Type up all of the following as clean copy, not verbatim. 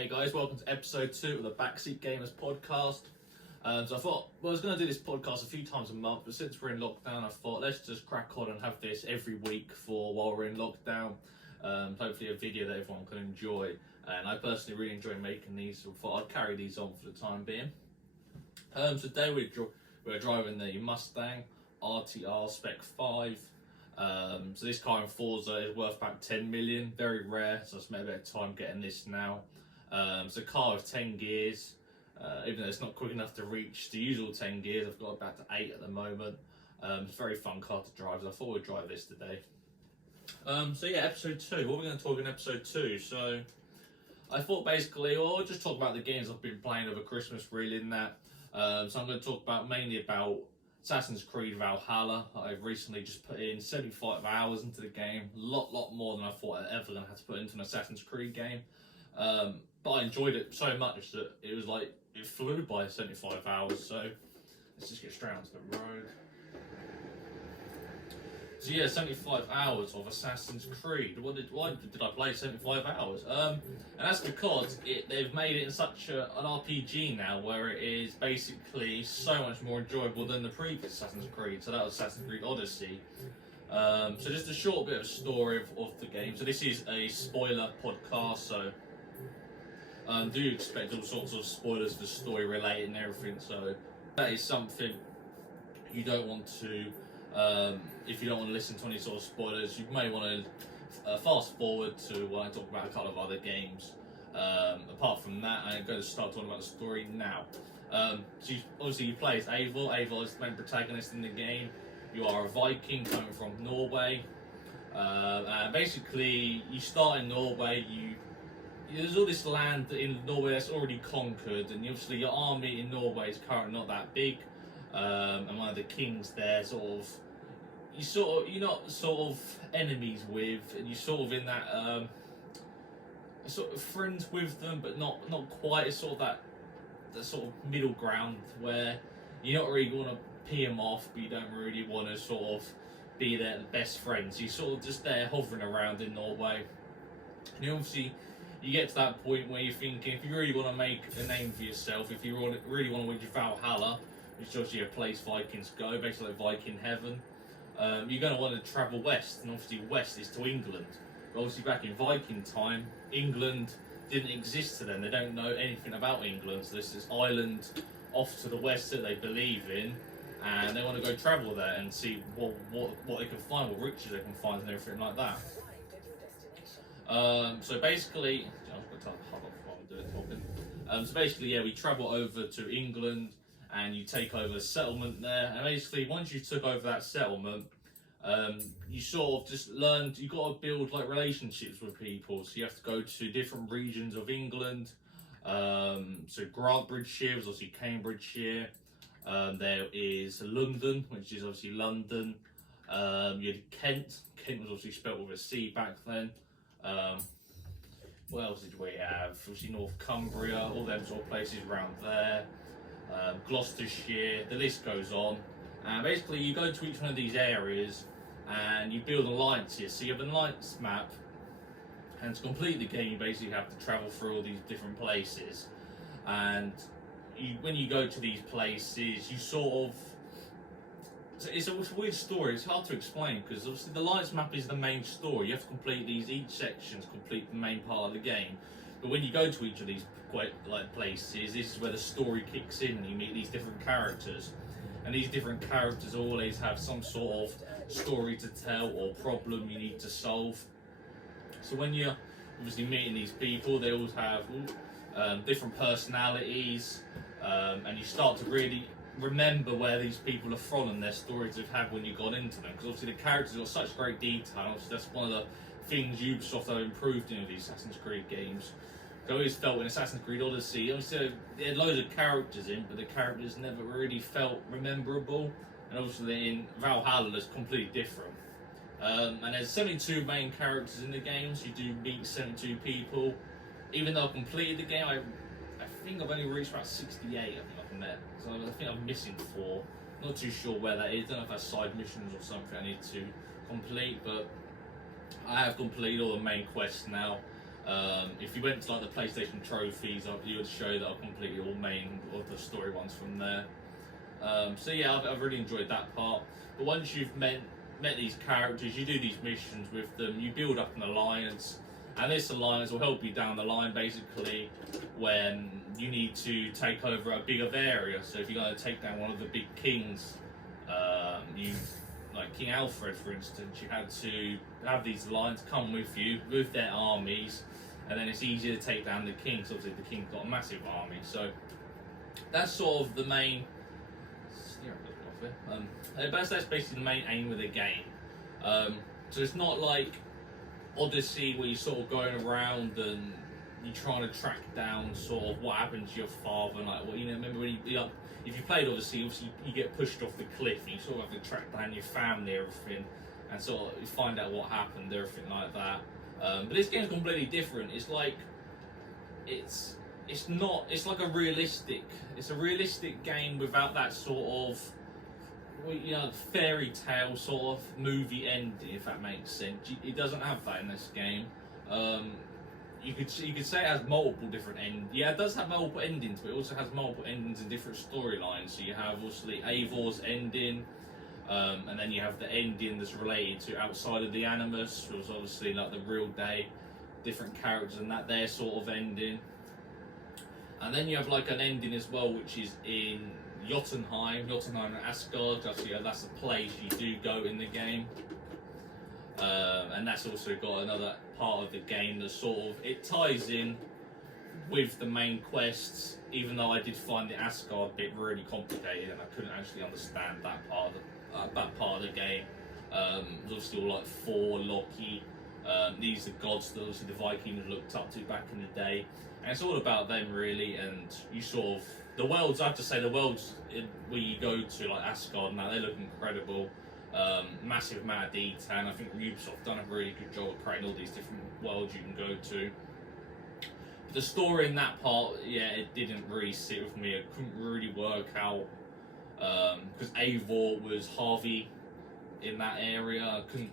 Hey guys, welcome to episode 2 of the BackSeat Gamers podcast. So I thought, I was going to do this podcast a few times a month, but since we're in lockdown, I thought let's just crack on and have this every week for while we're in lockdown. Hopefully a video that everyone can enjoy. And I personally really enjoy making these, so I thought I'd carry these on for the time being. So today we're driving the Mustang RTR Spec 5. So this car in Forza is worth about 10 million, very rare, so I spent a bit of time getting this now. It's a car with 10 gears, even though it's not quick enough to reach the usual 10 gears. I've got about 8 at the moment. It's a very fun car to drive, so I thought we'd drive this today. So yeah, episode 2, what we're going to talk in episode 2. So I thought basically, I'll just talk about the games I've been playing over Christmas really in that. So I'm going to talk mainly about Assassin's Creed Valhalla. I've recently just put in 75 hours into the game, a lot more than I thought I'd ever going to have to put into an Assassin's Creed game. But I enjoyed it so much that it was like, it flew by 75 hours, so let's just get straight onto the road. So yeah, 75 hours of Assassin's Creed. Why did I play 75 hours? And that's because they've made it in such an RPG now, where it is basically so much more enjoyable than the previous Assassin's Creed. So that was Assassin's Creed Odyssey. So just a short bit of story of the game. So this is a spoiler podcast, so do expect all sorts of spoilers for story related and everything. So that is something you don't want to. If you don't want to listen to any sort of spoilers, you may want to fast forward to when I talk about a couple of other games. Apart from that, I'm going to start talking about the story now. So obviously you play as Eivor. Eivor is the main protagonist in the game. You are a Viking coming from Norway. And basically, you start in Norway. There's all this land in Norway that's already conquered, and obviously your army in Norway is currently not that big. And one of the kings there, you're not sort of enemies with, and you're sort of in that sort of friends with them, but not quite. It's sort of that sort of middle ground where you not really want to pee them off, but you don't really want to sort of be their best friends. You're sort of just there hovering around in Norway, and obviously you get to that point where you're thinking, if you really want to make a name for yourself, if you really want to reach Valhalla, which is obviously a place Vikings go, basically like Viking heaven, you're going to want to travel west, and obviously west is to England. But obviously back in Viking time, England didn't exist to them. They don't know anything about England, so there's this island off to the west that they believe in, and they want to go travel there and see what they can find, what riches they can find and everything like that. So basically, so basically, yeah, we travel over to England, and you take over the settlement there. And basically, once you took over that settlement, you sort of just learned, you got to build like relationships with people. So you have to go to different regions of England. So Grantbridgeshire is obviously Cambridgeshire. There is London, which is obviously London. You had Kent. Kent was obviously spelt with a C back then. What else did we have? Obviously North Cumbria, all them sort of places around there. Gloucestershire, the list goes on. And basically you go to each one of these areas and you build alliances. So you have an alliance map, and to complete the game you basically have to travel through all these different places. And when you go to these places, you sort of... It's a weird story, it's hard to explain, because obviously the alliance map is the main story. You have to complete each section to complete the main part of the game. But when you go to each of these places, this is where the story kicks in, and you meet these different characters. And these different characters always have some sort of story to tell or problem you need to solve. So when you're obviously meeting these people, they all have different personalities, and you start to really remember where these people are from and their stories they've had when you got into them, because obviously the characters got such great detail. So that's one of the things Ubisoft have improved in these Assassin's Creed games. I always felt in Assassin's Creed Odyssey, obviously they had loads of characters in, but the characters never really felt rememberable. And obviously in Valhalla it's completely different. And there's 72 main characters in the game, so you do meet 72 people. Even though I completed the game, I think I've only reached about 68, I think I've met. So I think I'm missing 4. Not too sure where that is. I don't know if that's side missions or something I need to complete, but I have completed all the main quests now. If you went to like the PlayStation trophies, you would show that are completely all main of the story ones from there. So yeah, I've really enjoyed that part. But once you've met these characters, you do these missions with them, you build up an alliance, and this alliance will help you down the line basically when you need to take over a bigger area. So if you're going to take down one of the big kings, like King Alfred for instance, you had to have these alliance come with you with their armies, and then it's easier to take down the king. So obviously the king's got a massive army. So that's sort of the main. But that's basically the main aim of the game. So it's not like Odyssey where you're sort of going around and you're trying to track down sort of what happened to your father. And like, well, remember when if you played Odyssey, obviously you get pushed off the cliff and you sort of have to track down your family, everything, and sort of find out what happened, everything like that. But this game's completely different. It's like it's like a realistic game without that sort of fairy tale sort of movie ending, if that makes sense. It doesn't have that in this game. You could say it has multiple different endings. Yeah, it does have multiple endings, but it also has multiple endings in different storylines. So you have obviously Eivor's ending, and then you have the ending that's related to Outside of the Animus, which was obviously like the real day, different characters and that their sort of ending. And then you have like an ending as well, which is in Jotunheim and Asgard. That's a place you do go in the game. And that's also got another part of the game that sort of, it ties in with the main quests, even though I did find the Asgard bit really complicated and I couldn't actually understand that part of the game. It was obviously all like Thor, Loki, these are gods that obviously the Vikings looked up to back in the day, and it's all about them really. And you sort of, the worlds, I have to say, the worlds where you go to, like Asgard now, they look incredible. Massive amount of detail, and I think Ubisoft done a really good job of creating all these different worlds you can go to. But the story in that part, yeah, it didn't really sit with me. It couldn't really work out, because Eivor was Harvey in that area. I couldn't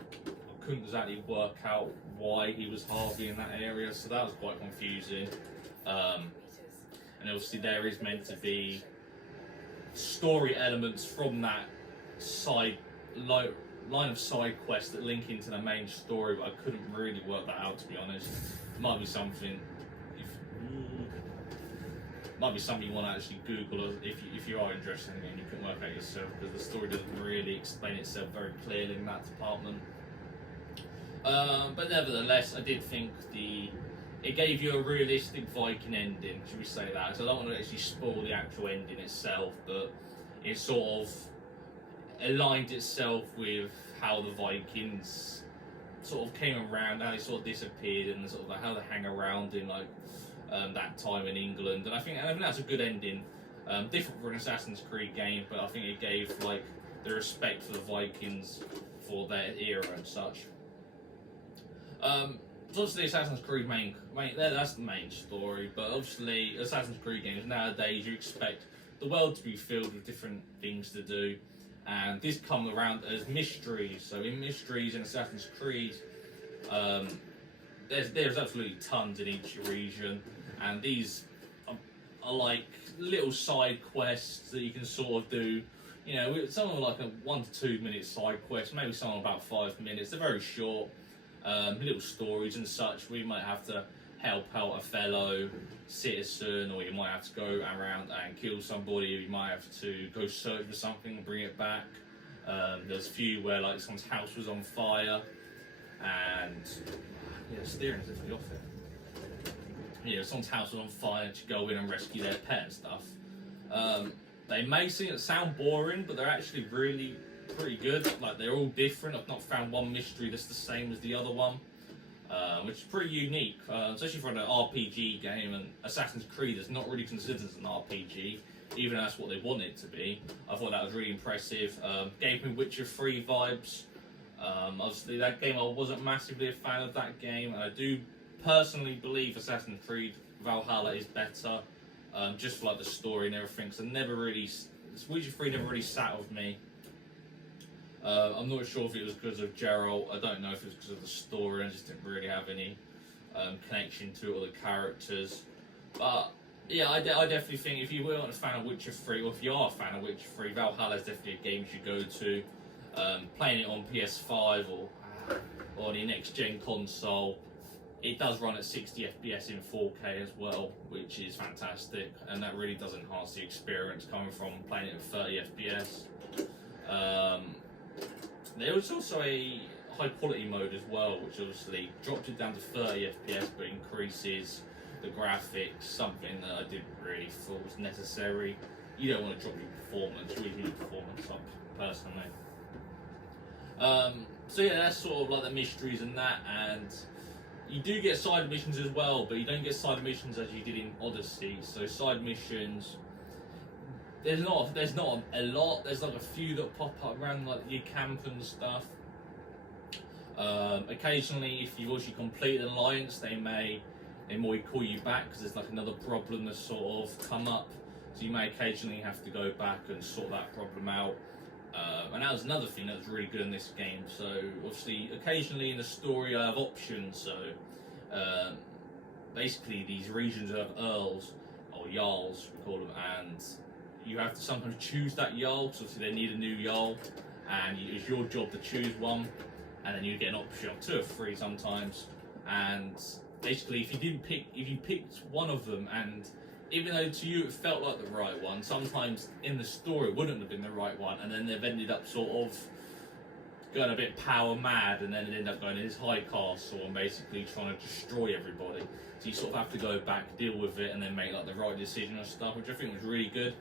exactly work out why he was Harvey in that area, so that was quite confusing. And obviously there is meant to be story elements from that line of side quests that link into the main story, but I couldn't really work that out, to be honest. It might be something you want to actually Google if you are interested in it and you can work out yourself, because the story doesn't really explain itself very clearly in that department. But nevertheless, I did think it gave you a realistic Viking ending, should we say that? So I don't want to actually spoil the actual ending itself, but it sort of aligned itself with how the Vikings sort of came around, how they sort of disappeared, and sort of like how they hang around in like that time in England. And I think that's a good ending. Different for an Assassin's Creed game, but I think it gave like the respect for the Vikings for their era and such. So obviously Assassin's Creed that's the main story, but obviously Assassin's Creed games nowadays you expect the world to be filled with different things to do, and this come around as mysteries. So in mysteries in Assassin's Creed, there's absolutely tons in each region, and these are like little side quests that you can sort of do. Some are like a 1 to 2 minute side quest, maybe some are about 5 minutes. They're very short. Little stories and such. We might have to help out a fellow citizen, or you might have to go around and kill somebody, or you might have to go search for something and bring it back. There's a few where like someone's house was on fire, and steering's definitely off it. Someone's house was on fire to go in and rescue their pet and stuff. They may sound boring, but they're actually really pretty good. Like, they're all different. I've not found one mystery that's the same as the other one, which is pretty unique, especially for an RPG game. And Assassin's Creed is not really considered as an RPG, even though that's what they want it to be. I thought that was really impressive. Gave me Witcher 3 vibes. Obviously that game, I wasn't massively a fan of that game, and I do personally believe Assassin's Creed Valhalla is better, just for like the story and everything. So Witcher 3 never really sat with me. I'm not sure if it was because of Geralt. I don't know if it was because of the story. I just didn't really have any connection to all the characters. But yeah, I definitely think if you were a fan of Witcher 3, or if you are a fan of Witcher 3, Valhalla is definitely a game you should go to. Playing it on PS5 or the next gen console, it does run at 60 FPS in 4K as well, which is fantastic, and that really does enhance the experience coming from playing it at 30 FPS. There was also a high quality mode as well, which obviously dropped it down to 30 FPS but increases the graphics, something that I didn't really thought was necessary. You don't want to drop your performance, you really need performance up, personally. So yeah, that's sort of like the mysteries and that, and you do get side missions as well, but you don't get side missions as you did in Odyssey. So side missions, there's not a lot. There's like a few that pop up around like your camp and stuff. Occasionally, if you've actually completed an alliance, they might call you back because there's like another problem that's sort of come up. So you may occasionally have to go back and sort that problem out. And that was another thing that was really good in this game. So obviously, occasionally in the story, I have options. So basically, these regions have earls or jarls, we call them, and you have to sometimes choose that jarl. So obviously, they need a new jarl, and it's your job to choose one. And then you get an option of 2 or 3 sometimes. And basically, if you picked one of them, and even though to you it felt like the right one, sometimes in the story it wouldn't have been the right one, and then they've ended up sort of going a bit power mad, and then it ended up going to his high castle and basically trying to destroy everybody. So you sort of have to go back, deal with it, and then make like the right decision and stuff, which I think was really good.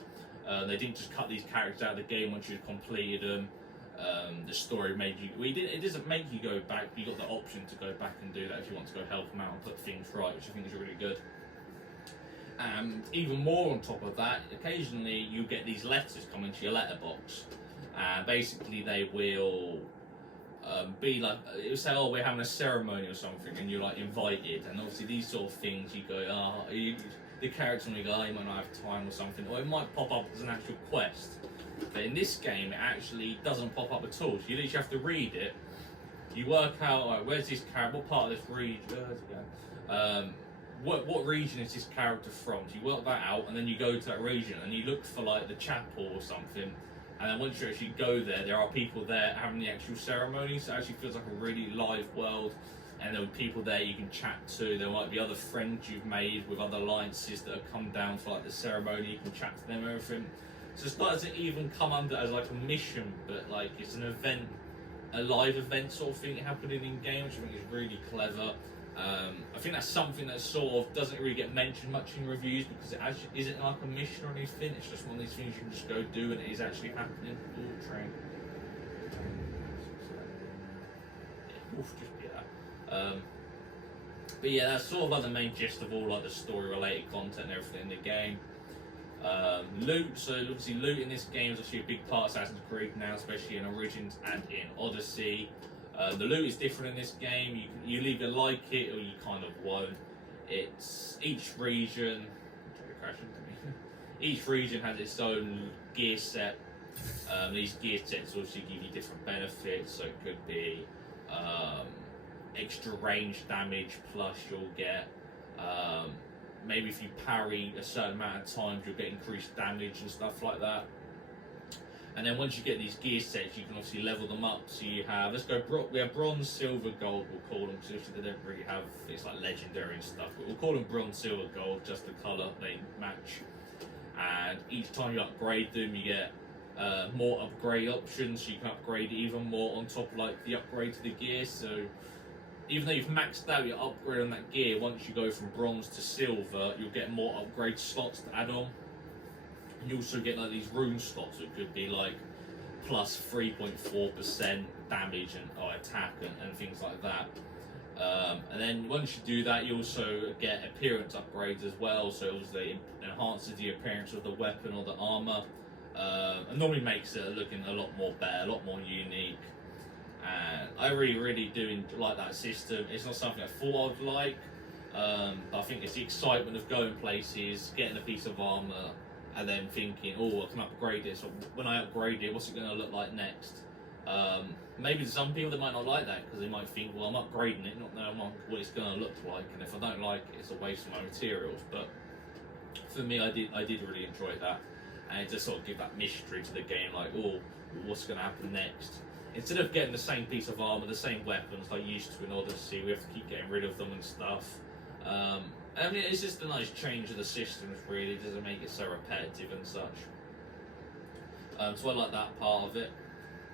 They didn't just cut these characters out of the game once you'd completed them. The story made you. It doesn't make you go back. But you got the option to go back and do that if you want to go help them out and put things right, which I think is really good. And even more on top of that, occasionally you get these letters come into your letterbox, and basically they will be like, it will say, oh, we're having a ceremony or something, and you're like invited, and obviously these sort of things you go, the character will go, oh, you might not have time or something, or it might pop up as an actual quest. But in this game, it actually doesn't pop up at all. So you literally have to read it. You work out, like, where's this character, what part of this region, what region is this character from? So you work that out, and then you go to that region, and you look for like the chapel or something. And then once you actually go there, there are people there having the actual ceremony. So it actually feels like a really live world. And there will be people there you can chat to. There might be other friends you've made with other alliances that have come down for like the ceremony. You can chat to them and everything. So it doesn't even come under as like a mission, but like it's an event, a live event sort of thing happening in game, which I think is really clever. I think that's something that sort of doesn't really get mentioned much in reviews because it actually isn't like a mission or anything. It's just one of these things you can just go do and it is actually happening. Ooh, train. But yeah, that's sort of like the main gist of all like the story related content and everything in the game. Loot, so obviously loot in this game is actually a big part of Assassin's Creed now, especially in Origins and in Odyssey. The loot is different in this game. You either like it or you kind of won't. It's each region. Each region has its own gear set. These gear sets obviously give you different benefits. So it could be extra range damage, plus you'll get maybe if you parry a certain amount of times, you'll get increased damage and stuff like that. And then once you get these gear sets, you can obviously level them up. So you have, we have bronze, silver, gold, we'll call them, because they don't really have, it's like legendary and stuff, but we'll call them bronze, silver, gold, just the colour they match. And each time you upgrade them, you get more upgrade options, so you can upgrade even more on top of like the upgrade to the gear. So even though you've maxed out your upgrade on that gear, once you go from bronze to silver, you'll get more upgrade slots to add on. You also get like these rune slots that could be like plus 3.4% damage and attack and things like that. And then once you do that, you also get appearance upgrades as well. So obviously it enhances the appearance of the weapon or the armor, and normally makes it looking a lot more better, a lot more unique. And I really do like that system. It's not something I thought I'd like, but I think it's the excitement of going places, getting a piece of armor, and then thinking, oh, I can upgrade it. So when I upgrade it, what's it going to look like next? maybe to some people they might not like that because they might think, well, I'm upgrading it, not knowing what it's going to look like, and if I don't like it, it's a waste of my materials. But for me, I did really enjoy that, and it just sort of give that mystery to the game, like, oh, what's going to happen next? Instead of getting the same piece of armor, the same weapons like used to in Odyssey, we have to keep getting rid of them and stuff. I mean, it's just a nice change of the systems, really. It doesn't make it so repetitive and such. So I like that part of it.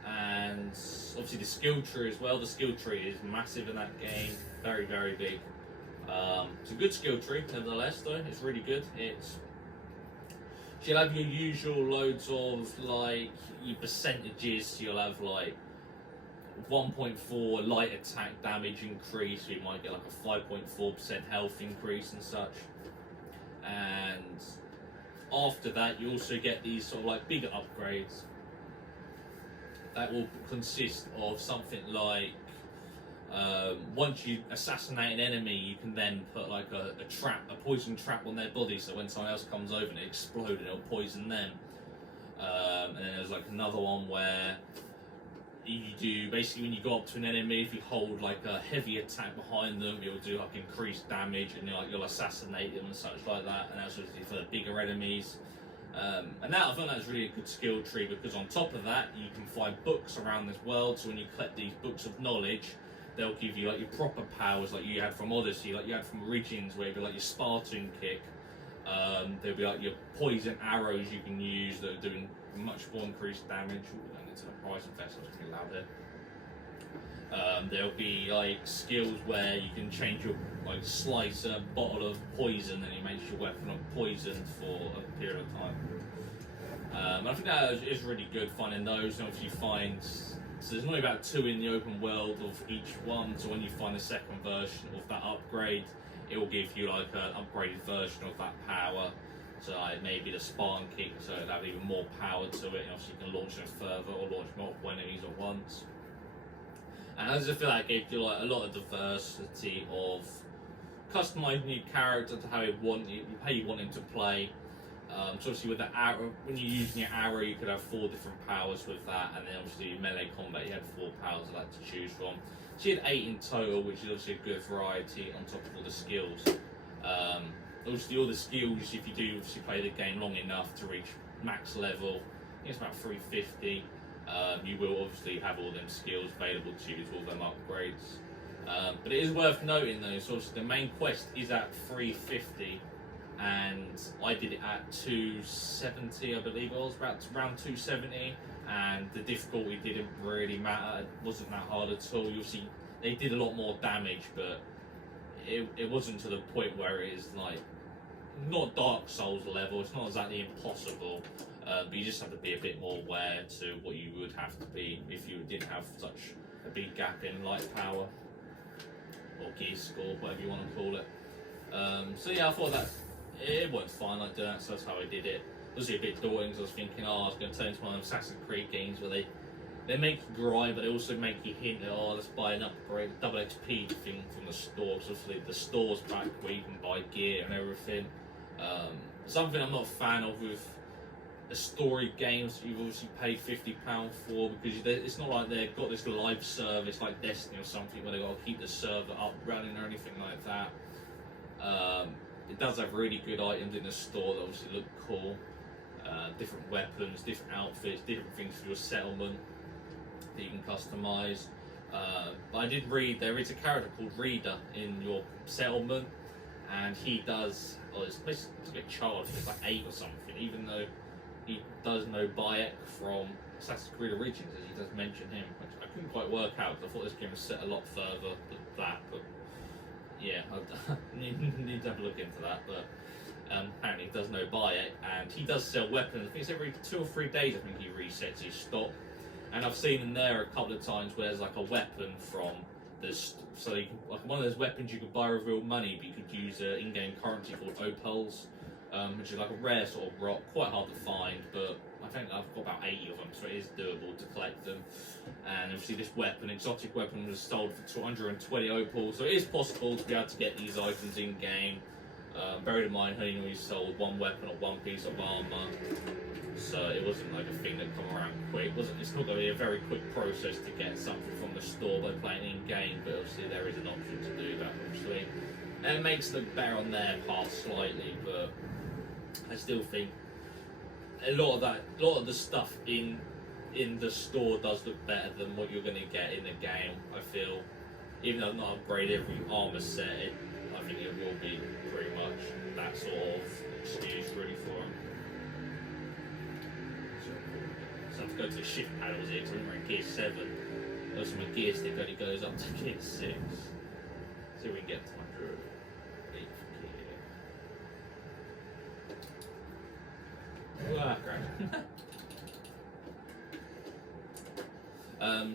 And obviously the skill tree as well. The skill tree is massive in that game. Very, very big. It's a good skill tree, nevertheless, though. It's really good. You'll have your usual loads of, like, your percentages. So you'll have, like, 1.4 light attack damage increase, so you might get like a 5.4% health increase and such. And after that, you also get these sort of like bigger upgrades that will consist of something like once you assassinate an enemy, you can then put like a poison trap on their body, so when someone else comes over and it explodes and it'll poison them. And then there's like another one where you do basically when you go up to an enemy, if you hold like a heavy attack behind them, it will do like increased damage, and you'll assassinate them and such like that. And that's obviously for the bigger enemies. And that I thought that was really a good skill tree, because on top of that you can find books around this world. So when you collect these books of knowledge, they'll give you like your proper powers, like you had from Odyssey, like you had from Origins, where it'd be like your Spartan kick. There'll be like your poison arrows you can use that are doing much more increased damage. Ooh, I need to the price and fest, it's pretty loud here. There'll be like skills where you can change your like slice a bottle of poison and it makes your weapon poisoned for a period of time. I think that is really good finding those, and obviously so there's only about 2 in the open world of each one, so when you find a second version of that upgrade, it will give you like an upgraded version of that power. So like maybe the Spartan kick, so it'll have even more power to it, and obviously you can launch them further or launch multiple enemies at once. And I just feel like it gave you like a lot of diversity of customizing your character to how you want him to play. So obviously with the arrow, when you're using your arrow, you could have 4 different powers with that, and then obviously melee combat, you had 4 powers I like to choose from. So you had 8 in total, which is obviously a good variety on top of all the skills. Obviously all the skills, if you do obviously play the game long enough to reach max level, I think it's about 350, you will obviously have all them skills available to you with all them upgrades. But it is worth noting though, so obviously the main quest is at 350, and I did it at 270, I believe it was, around 270, and the difficulty didn't really matter, it wasn't that hard at all. You'll see they did a lot more damage, but it wasn't to the point where it is like, not Dark Souls level, it's not exactly impossible, but you just have to be a bit more aware to what you would have to be if you didn't have such a big gap in light power, or gear score, whatever you want to call it. So yeah, I thought that it went fine like doing that, so that's how I did it. It was a bit daunting, because I was thinking, I was going to turn into one of those Assassin's Creed games where they make you grind, but they also make you hint that, let's buy an upgrade, double XP thing from the store, because obviously the store's back where you can buy gear and everything. Something I'm not a fan of with the story games that you've obviously paid £50 for, because it's not like they've got this live service like Destiny or something where they've got to keep the server up running or anything like that. It does have really good items in the store that obviously look cool. Different weapons, different outfits, different things for your settlement that you can customize. But I did read there is a character called Reader in your settlement, and he does, it's basically a child, it's like 8 or something, even though he does know Bayek from Assassin's Creed Origins, as he does mention him, which I couldn't quite work out, because I thought this game was set a lot further than that, but yeah, I need to have a look into that. But apparently he does know Bayek, and he does sell weapons. I think it's every 2 or 3 days, I think he resets his stock. And I've seen him there a couple of times where there's like a weapon from this, so you can, like one of those weapons you could buy with real money, but you could use an in-game currency called opals, which is like a rare sort of rock, quite hard to find, but I think I've got about 80 of them, so it is doable to collect them. And obviously this weapon, exotic weapon, was sold for 220 opals, so it is possible to be able to get these items in-game. Bearing in mind, he only sold one weapon or one piece of armor, so it wasn't like a thing that come around quick. It's not going to be a very quick process to get something from the store by playing in game, but obviously there is an option to do that. Obviously, and it makes them better on their part slightly, but I still think a lot of the stuff in the store does look better than what you're going to get in the game. I feel, even though I've not upgraded every armor set, I think it will be pretty much that sort of excuse really for them. So I have to go to the shift panels here because I'm in gear 7. Also my gear stick only goes up to gear 6. See if we can get to my 8th gear. Ah, great.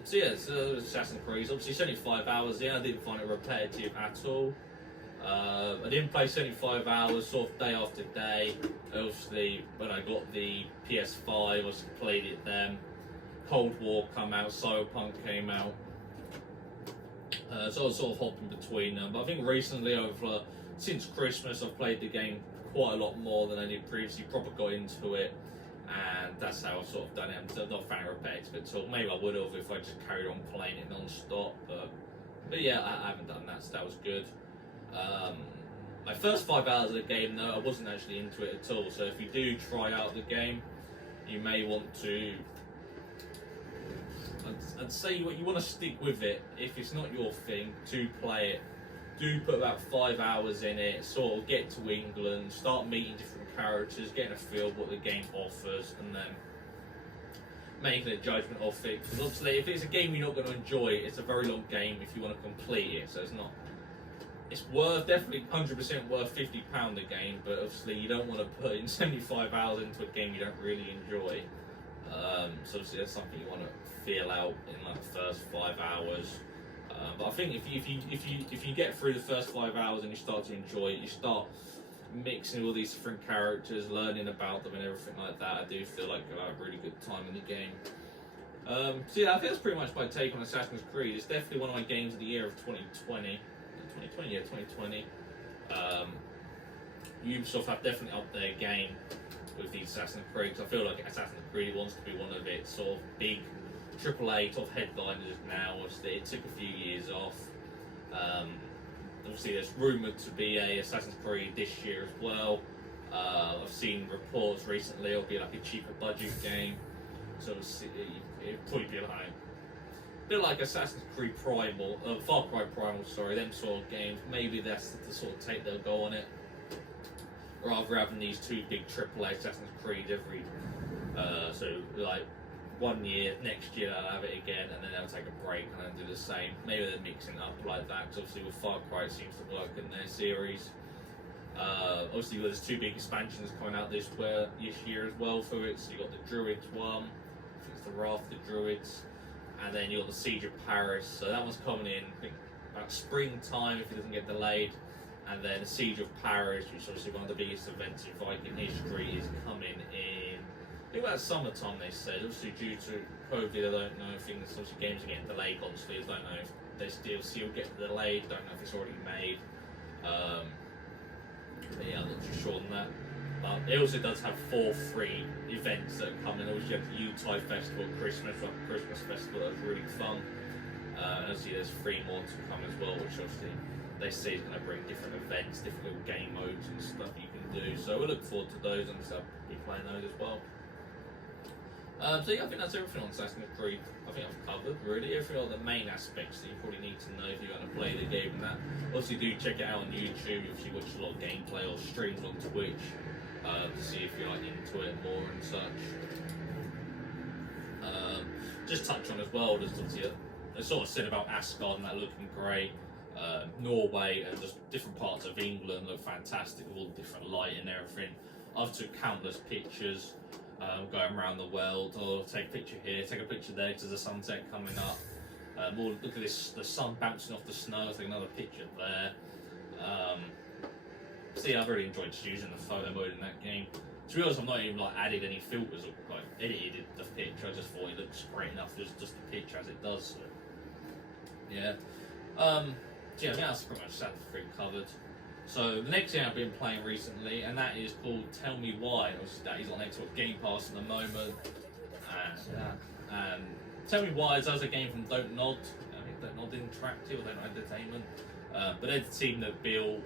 So yeah, so Assassin's Creed, obviously 75 hours in. I didn't find it repetitive at all. I didn't play 75 hours sort of day after day. Obviously, when I got the PS5, I played it then. Cold War come out, Cyberpunk came out. So I was sort of hopping between them. But I think recently, since Christmas, I've played the game quite a lot more than I did previously. Proper got into it. And that's how I've sort of done it. I'm not fan of repetitive at all. Maybe I would have if I just carried on playing it non-stop. But yeah, I haven't done that, so that was good. My first 5 hours of the game, though, I wasn't actually into it at all. So if you do try out the game, you may want to. I'd say you want to stick with it. If it's not your thing, to play it. Do put about 5 hours in it. Sort of get to England, start meeting different characters, getting a feel of what the game offers, and then making a judgment of it. Because obviously, if it's a game you're not going to enjoy, it's a very long game if you want to complete it. So it's not. It's definitely 100% worth £50 a game, but obviously you don't want to put in 75 hours into a game you don't really enjoy. So obviously that's something you want to feel out in like the first 5 hours. But I think if you get through the first 5 hours and you start to enjoy it, you start mixing all these different characters, learning about them and everything like that, I do feel like you'll have a really good time in the game. So yeah, I think that's pretty much my take on Assassin's Creed. It's definitely one of my games of the year of 2020. 2020. Ubisoft have definitely upped their game with the Assassin's Creed. I feel like Assassin's Creed wants to be one of its sort of big AAA top headliners now. Obviously, it took a few years off. Obviously, there's rumoured to be a Assassin's Creed this year as well. I've seen reports recently it'll be like a cheaper budget game. So it'll probably be like a bit like Assassin's Creed Primal, Far Cry Primal, sorry, them sort of games. Maybe that's the sort of take they'll go on it. Rather having these two big AAA Assassin's Creed every, so like 1 year, next year I'll have it again, and then they'll take a break and then do the same. Maybe they're mixing it up like that, because obviously with Far Cry it seems to work in their series. Obviously there's two big expansions coming out this year as well for it. So you got the Druids one, I think it's the Wrath of the Druids, and then you got the Siege of Paris. So that one's coming in, I think, about springtime if it doesn't get delayed. And then the Siege of Paris, which is obviously one of the biggest events in Viking history, is coming in, I think about summertime they said. Obviously due to COVID, I don't know if things, obviously games are getting delayed constantly. I don't know if they still get delayed, don't know if it's already made. But yeah, I'm not too sure on that. It also does have 4 free events that are coming. Obviously you have the Yuletide Festival, Christmas Festival, that was really fun. And obviously there's 3 more to come as well, which obviously they say is going to bring different events, different little game modes and stuff you can do. So we look forward to those, and I'll be playing those as well. So yeah, I think that's everything on Assassin's Creed. I think I've covered really everything on the main aspects that you probably need to know if you're going to play the game and that. Obviously do check it out on YouTube if you watch a lot of gameplay or streams on Twitch to see if you're like into it more and such. Just touch on as well, just obviously I sort of said about Asgard and that looking great. Norway and just different parts of England look fantastic with all the different light and everything. I've took countless pictures going around the world. Or take a picture here, take a picture there because there's a sunset coming up. Look at this, the sun bouncing off the snow. I'll take another picture there. So yeah, I've really enjoyed just using the photo mode in that game. To be honest, I've not even like added any filters or like edited the picture. I just thought it looks great enough just the picture as it does. So yeah. So yeah, I think that's pretty much Assassin's Creed covered. So the next thing I've been playing recently, and that is called Tell Me Why. Obviously, that is on Xbox Game Pass at the moment. And Tell Me Why is a game from Don't Nod. I mean, Don't Nod Interactive or Don't Nod Entertainment. But they're the team that built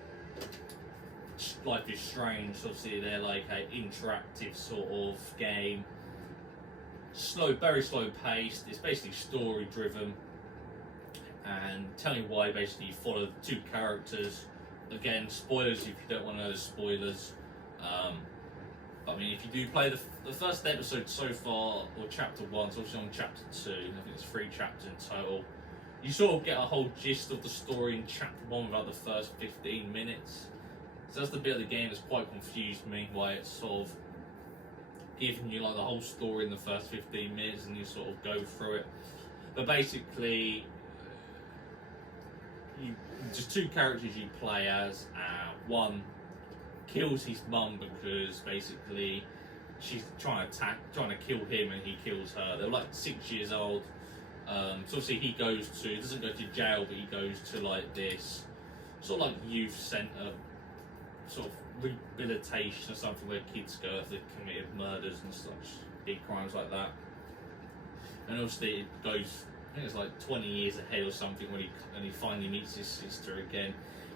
Life is Strange. Obviously, they're like an interactive sort of game. Slow, very slow paced. It's basically story driven. And Tell Me Why basically you follow two characters. Again, spoilers if you don't want to know the spoilers. I mean, if you do play the first episode so far, or chapter 1, so obviously on chapter 2, I think it's 3 chapters in total, you sort of get a whole gist of the story in chapter 1 without the first 15 minutes. So that's the bit of the game that's quite confused me, why it's sort of giving you like the whole story in the first 15 minutes and you sort of go through it. But basically, just two characters you play as. One kills his mum because basically she's trying to kill him and he kills her. They're like 6 years old. So obviously he doesn't go to jail, but he goes to like this sort of like youth centre, sort of rehabilitation or something where kids go if they've committed murders and such big crimes like that. And obviously it goes, I think it's like 20 years ahead or something when he finally meets his sister again.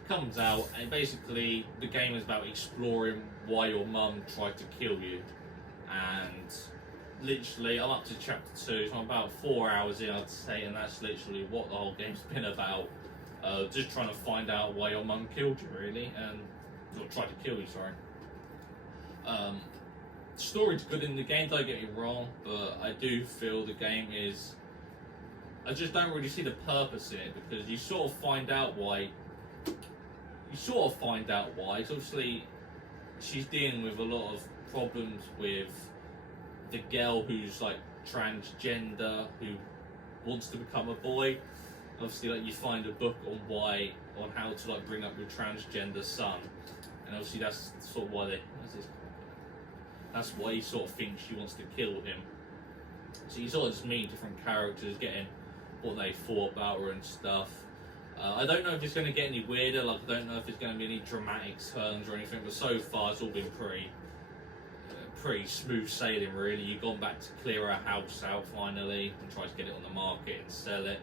Comes out, and basically the game is about exploring why your mum tried to kill you. And literally, I'm up to chapter 2, so I'm about 4 hours in, I'd say, and that's literally what the whole game's been about. Just trying to find out why your mum killed you, really, or tried to kill you, sorry. Story's good in the game, don't get me wrong, but I do feel the game is... I just don't really see the purpose in it, because you sort of find out why. So obviously she's dealing with a lot of problems with the girl who's like transgender, who wants to become a boy. Obviously, like you find a book on how to like bring up your transgender son, and obviously that's sort of why that's why he sort of thinks she wants to kill him. So you sort of just meet different characters, getting what they thought about her and stuff. I don't know if it's going to get any weirder, like I don't know if it's going to be any dramatic turns or anything, but so far it's all been pretty smooth sailing really. You've gone back to clear her house out finally and try to get it on the market and sell it.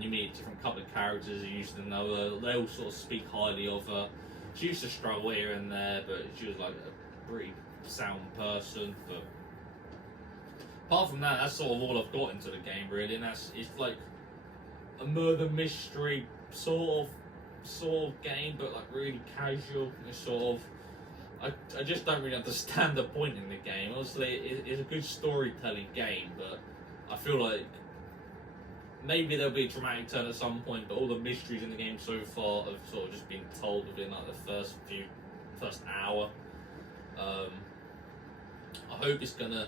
You meet a different couple of characters you used to know her, they all sort of speak highly of her. She used to struggle here and there, but she was like a pretty sound person. But apart from that, that's sort of all I've got into the game really, and it's like a murder mystery sort of game, but like really casual. It's sort of, I just don't really understand the point in the game. Obviously, it's a good storytelling game, but I feel like maybe there'll be a dramatic turn at some point. But all the mysteries in the game so far have sort of just been told within like the first hour. I hope there's going to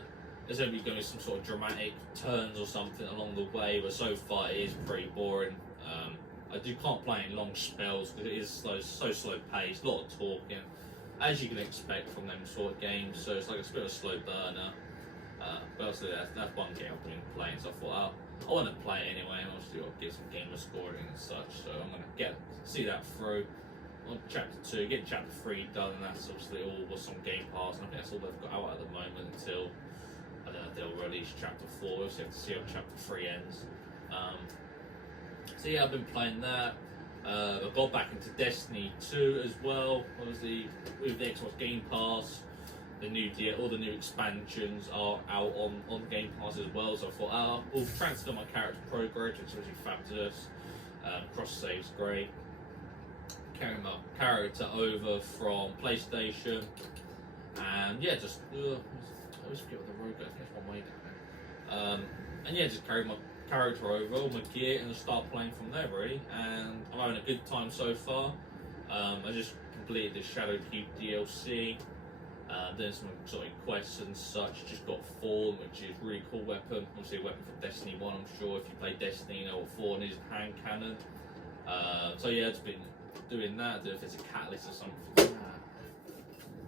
be some sort of dramatic turns or something along the way, but so far it is pretty boring. I can't play it in long spells because it is so slow paced, a lot of talking, as you can expect from them sort of games, so it's like a bit of a slow burner. But also that's one game I've been playing, so I thought I want to play it anyway, and obviously I'll get some gamer scoring and such, so I'm going to see that through. On chapter 2, get chapter 3 done, and that's obviously all what's on Game Pass, and I think that's all they've got out at the moment until I don't know if they'll release chapter 4. We'll have to see how chapter 3 ends. So yeah, I've been playing that. I got back into Destiny 2 as well. Obviously, with the Xbox Game Pass, all the new expansions are out on Game Pass as well. So I thought, I'll transfer my character progress, which is really fabulous. Cross save's great. Carrying my character over from PlayStation, and yeah, just I always forget what the road goes. I think it's one way down there. And yeah, just carry my character over, all my gear, and just start playing from there really. And I'm having a good time so far. I just completed the Shadow Cube DLC. Doing some sort of quests and such. Just got Thorn, which is a really cool weapon. Obviously a weapon from Destiny 1. I'm sure if you play Destiny, you know what Thorn is, hand cannon. So yeah, it's been doing that. I don't know if there's a catalyst or something.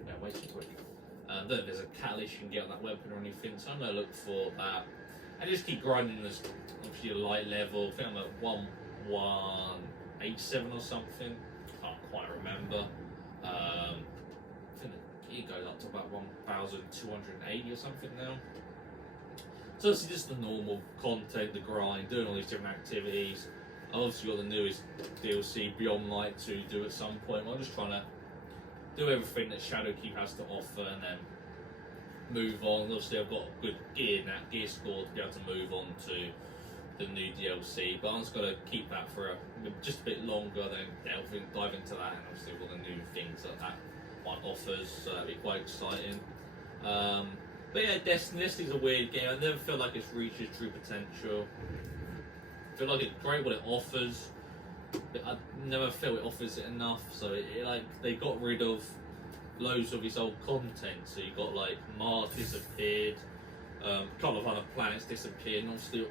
Yeah, way too quick. I don't know if there's a catalyst you can get on that weapon or anything, so I'm going to look for that. And just keep grinding this, obviously a light level. I think I'm at 1187 or something. Can't quite remember. I think it goes up to about 1,280 or something now. So it's just the normal content, the grind, doing all these different activities. I've obviously got the newest DLC, Beyond Light, to do at some point. I'm just trying to do everything that Shadowkeep has to offer and then move on. Obviously I've got good gear score to be able to move on to the new DLC, but I'm just going to keep that for just a bit longer, then dive into that, and obviously all the new things that one offers, so that'll be quite exciting. But yeah, Destiny's a weird game. I never feel like it's reached its true potential. I feel like it's great what it offers, but I never feel it offers it enough. So like they got rid of loads of its old content. So you got like Mars disappeared, a couple of other planets disappeared, and obviously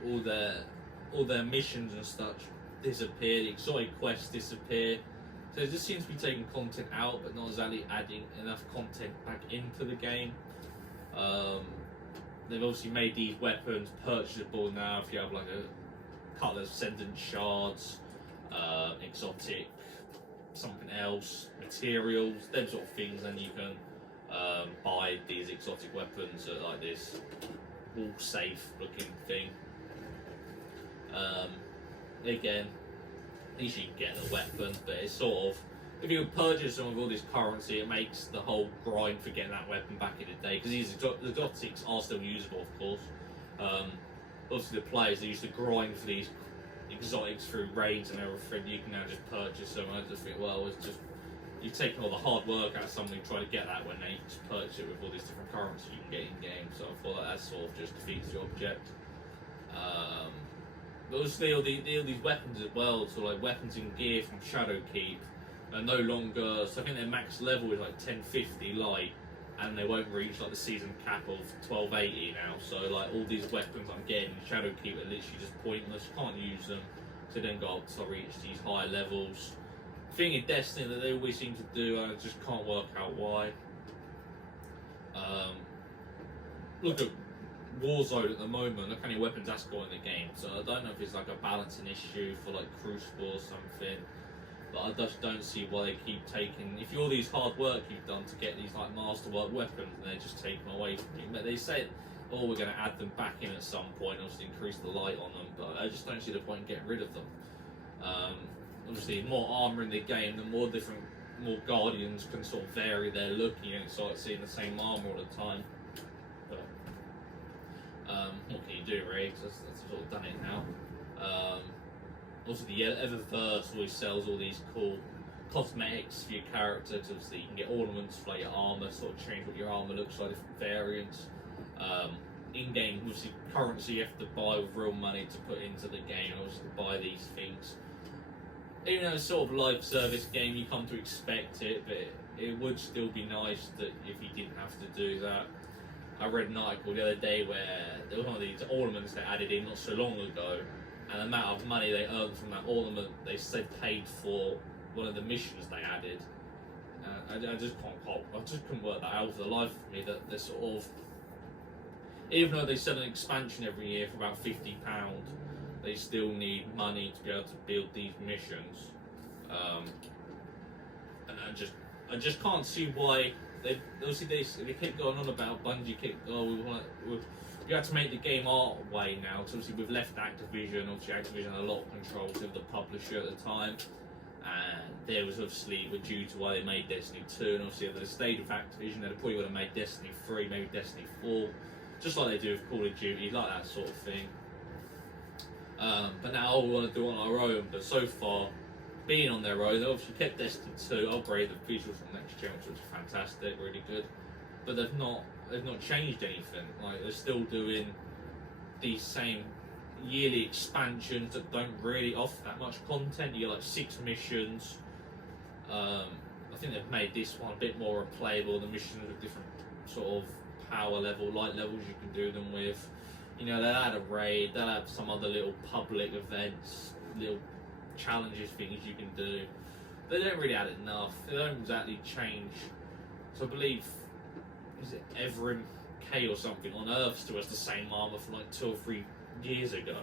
all their missions and such disappeared. Exotic quests disappeared. So it just seems to be taking content out, but not exactly adding enough content back into the game. They've obviously made these weapons purchasable now if you have like a couple of Ascendant shards, exotic, something else, materials, them sort of things, and you can buy these exotic weapons at like this all safe looking thing. Again, at least you can get the weapon, but it's sort of, if you purchase them with all this currency, it makes the whole grind for getting that weapon back in the day, because these exotics are still usable, of course. Obviously the players, they used to grind for these exotics through raids and everything. You can now just purchase them. I just think, well, it's just, you've taken all the hard work out of somebody trying to get that when they just purchase it with all these different currency you can get in game. So I thought that sort of just defeats the object. But obviously all these weapons as well, so like weapons and gear from Shadowkeep are no longer, so I think their max level is like 1050 light, and they won't reach like the season cap of 1280 now. So like all these weapons I'm getting in Shadowkeep are literally just pointless. You can't use them to then go up to reach these higher levels. Thing in Destiny that they always seem to do, and I just can't work out why. Look at Warzone at the moment, look how many weapons that's got in the game. So I don't know if it's like a balancing issue for like Crucible or something. But I just don't see why they keep taking, if all these hard work you've done to get these like masterwork weapons, and they're just taken away from you. But they say, oh, we're going to add them back in at some point, obviously increase the light on them, but I just don't see the point in getting rid of them. Obviously, the more armor in the game, the more Guardians can sort of vary their look, you know, so it's seeing the same armor all the time. But what can you do, really? Because that's sort of done it now. Also, the Eververse always sells all these cool cosmetics for your character, so you can get ornaments for like your armor, sort of change what your armor looks like, different variants. In-game, obviously, currency you have to buy with real money to put into the game, obviously to buy these things. Even though it's sort of a live service game, you come to expect it, but it would still be nice that if you didn't have to do that. I read an article the other day where there was one of these ornaments they added in not so long ago, and the amount of money they earned from that ornament, they said paid for one of the missions they added. I just couldn't work that out for the life of me, that they're sort of, even though they sell an expansion every year for about £50, they still need money to be able to build these missions. And I just can't see why they keep going on about Bungie. You have to make the game our way now. So obviously we've left Activision. Obviously Activision had a lot of control of the publisher at the time, and there was obviously due to why they made Destiny 2. And obviously if they stayed with Activision, they probably would have made Destiny 3, maybe Destiny 4, just like they do with Call of Duty, like that sort of thing. But now we want to do it on our own. But so far, being on their own, they obviously kept Destiny 2, upgraded the features from next gen, which was fantastic, really good. But they've not changed anything. Like, they're still doing these same yearly expansions that don't really offer that much content. You get like 6 missions. I think they've made this one a bit more replayable. The missions with different sort of power level, light levels you can do them with. You know, they'll add a raid, they'll have some other little public events, little challenges, things you can do. They don't really add enough. They don't exactly change. So I believe, is it Everin K or something on Earth still has the same armor from like 2 or 3 years ago.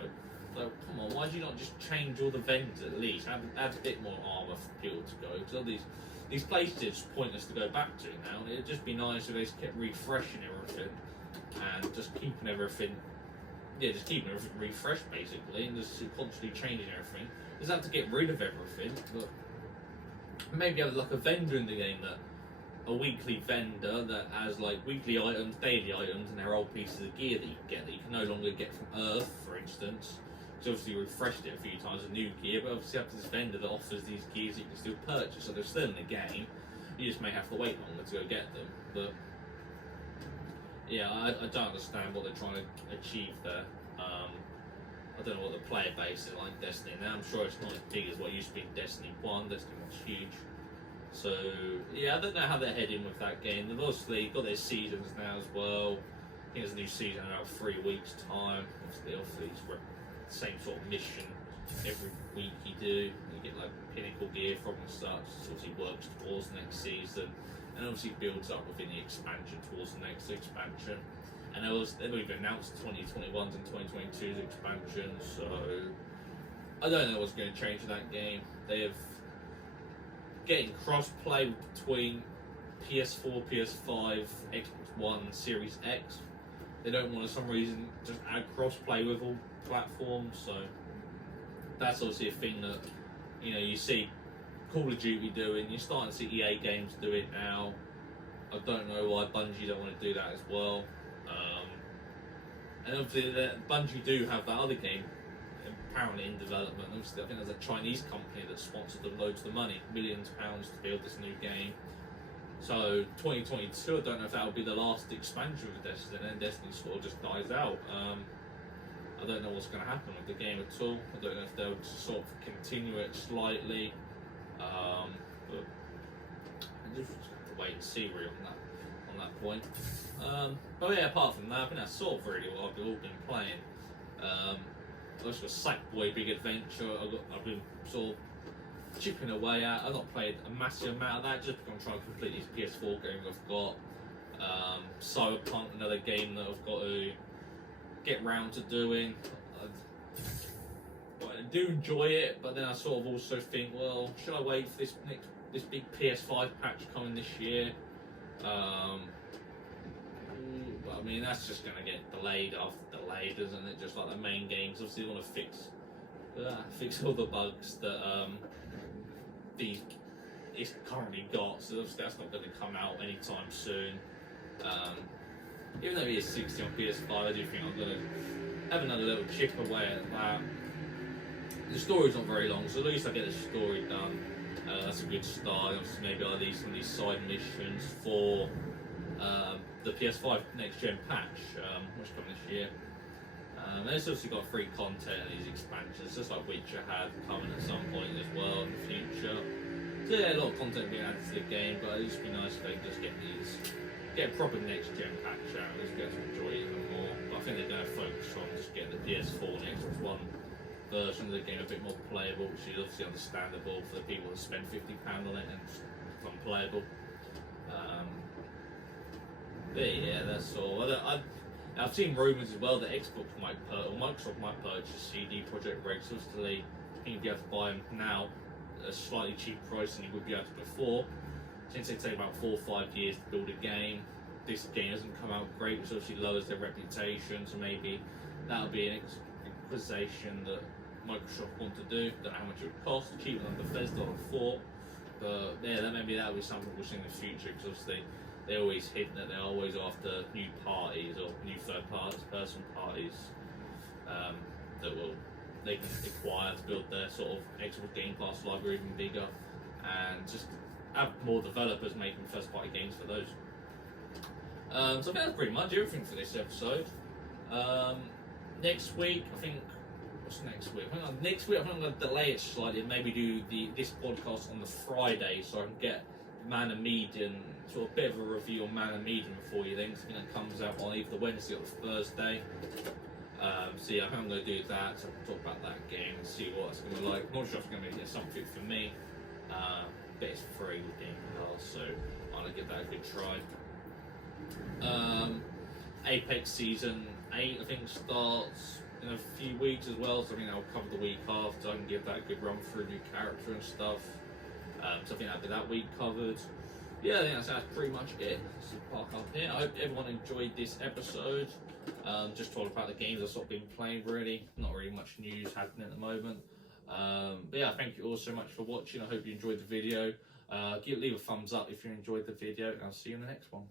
So come on, why do you not just change all the vendors at least? Add a bit more armour for people to go. Because all these places are just pointless to go back to now. And it'd just be nice if they just kept refreshing everything and just keeping everything. Yeah, just keeping everything refreshed basically, and just constantly changing everything. Just have to get rid of everything, but maybe have like a vendor in the game, that a weekly vendor that has like weekly items, daily items, and they're old pieces of gear that you can get that you can no longer get from Earth, for instance. So obviously refreshed it a few times with new gear, but obviously have this vendor that offers these gears that you can still purchase, so they're still in the game. You just may have to wait longer to go get them, but yeah, I don't understand what they're trying to achieve there. I don't know what the player base is like Destiny now. I'm sure it's not as big as what used to be in Destiny 1. Destiny was huge. So, yeah, I don't know how they're heading with that game. They've obviously got their seasons now as well. I think there's a new season in about 3 weeks' time. Obviously it's the same sort of mission every week you do. You get like pinnacle gear from and such. It obviously works towards the next season. And obviously builds up within the expansion towards the next expansion. And they've announced 2021's and 2022's expansion, so I don't know what's going to change in that game. They have getting cross-play between PS4, PS5, Xbox One, and Series X. They don't want, for some reason, just add cross-play with all platforms, so that's obviously a thing that you see Call of Duty doing. You're starting to see EA games do it now. I don't know why Bungie don't want to do that as well. And obviously, Bungie do have that other game apparently in development. Obviously, I think there's a Chinese company that sponsored them loads of the money, millions of pounds to build this new game. So 2022, I don't know if that will be the last expansion of Destiny, and then Destiny sort of just dies out. I don't know what's going to happen with the game at all. I don't know if they'll just sort of continue it slightly. But I just have to wait and see really on that point. But yeah, apart from that, I think that's sort of really what I've all been playing. I've also got Sackboy Big Adventure. I've been sort of chipping away at. I've not played a massive amount of that just because I'm trying to complete these PS4 games I've got. Cyberpunk, another game that I've got to get round to doing. I do enjoy it, but then I sort of also think, well, should I wait for this big PS5 patch coming this year? But I mean, that's just going to get delayed after delayed, isn't it? Just like the main games, obviously they want to fix all the bugs that it's currently got. So obviously that's not going to come out anytime soon. Even though it is 60 on PS5, I do think I'm going to have another little chip away at that. The story's not very long, so at least I get the story done. That's a good start. Obviously, maybe I'll leave some of these side missions for the PS5 next gen patch, which is coming this year. And it's obviously got free content and these expansions, just like Witcher had coming at some point as well in the future. So yeah, a lot of content being added to the game, but it'd just be nice if they can just get a proper next gen patch out and just get to enjoy it even more. But I think they're going to focus on just getting the PS4 and Xbox One version of the game a bit more playable, which is obviously understandable for the people who spend £50 on it and just it's unplayable. But yeah, that's all. I've seen rumours as well that Microsoft might purchase CD Projekt Red. So obviously, I think you'd be able to buy them now at a slightly cheaper price than you would be able to before. Since they take about 4 or 5 years to build a game, this game doesn't come out great, which obviously lowers their reputation. So maybe that'll be an acquisition that Microsoft want to do. Don't know how much it would cost. Cheaper than Bethesda before, but yeah, maybe that'll be something we'll see in the future. Because obviously they always hint that they're always after new parties or new person parties that they can acquire to build their sort of Xbox Game Pass library even bigger, and just have more developers making first party games for those. So that's pretty much everything for this episode. Next week, I think. What's next week? Next week, I think I'm going to delay it slightly and maybe do this podcast on the Friday so I can get Man and Medium, sort of a bit of a review on Man and Medium for you then, because I think it comes out on either the Wednesday or the Thursday. So yeah, I think I'm going to do that, so I can talk about that game and see what it's going to be like. I'm not sure if it's going to be something for me, but it's free with Game Pass, so I'm going to give that a good try. Apex Season 8, I think, starts in a few weeks as well, so I think I'll cover the week after. I can give that a good run through, new character and stuff. So I think that'll be that week covered. Yeah, I think that's pretty much it. Let's just park up here. I hope everyone enjoyed this episode. Just talking about the games I've sort of been playing, really. Not really much news happening at the moment. But yeah, thank you all so much for watching. I hope you enjoyed the video. Leave a thumbs up if you enjoyed the video, and I'll see you in the next one.